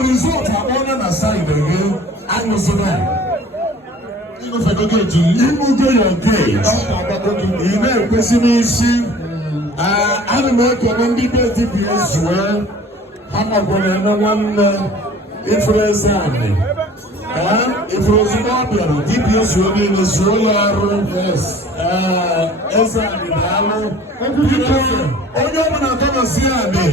a result, I want to aside again. I was there. If I go to you go your gate. You know, pessimism. I don't know, commanding the as well. I'm not going to know one influence on me. If it was not there, DPS will be in the solar. Yes. As I know, oh, you're not going to see me.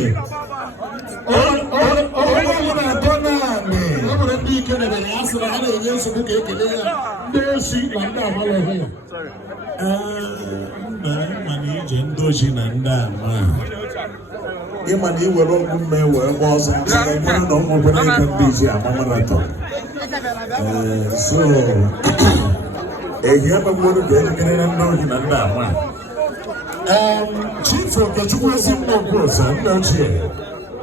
Chief of the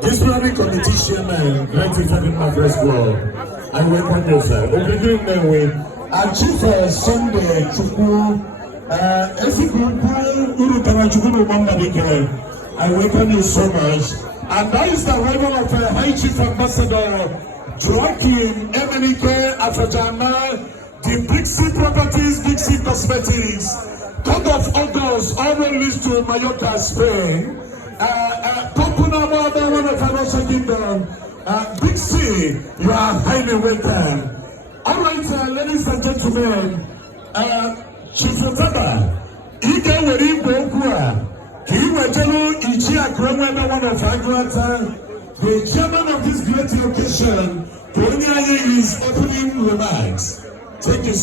this running competition and great defending my first goal. I welcome you, sir. Okay, doing that way. Our chief Sunday Chuku, I welcome you so much. And that is the arrival of High Chief Ambassador Joaquin Emenike Afajana, the Big C Properties, Big C Cosmetics, Code of August, all released to Mallorca, Spain. Big C, you are highly welcome. All right, ladies and gentlemen, Chief Otaba, Ike weri Bokua, Kiwajelu Ichia Grandmother, one of Atlanta, the chairman of this great occasion, Tony is opening remarks. Thank you.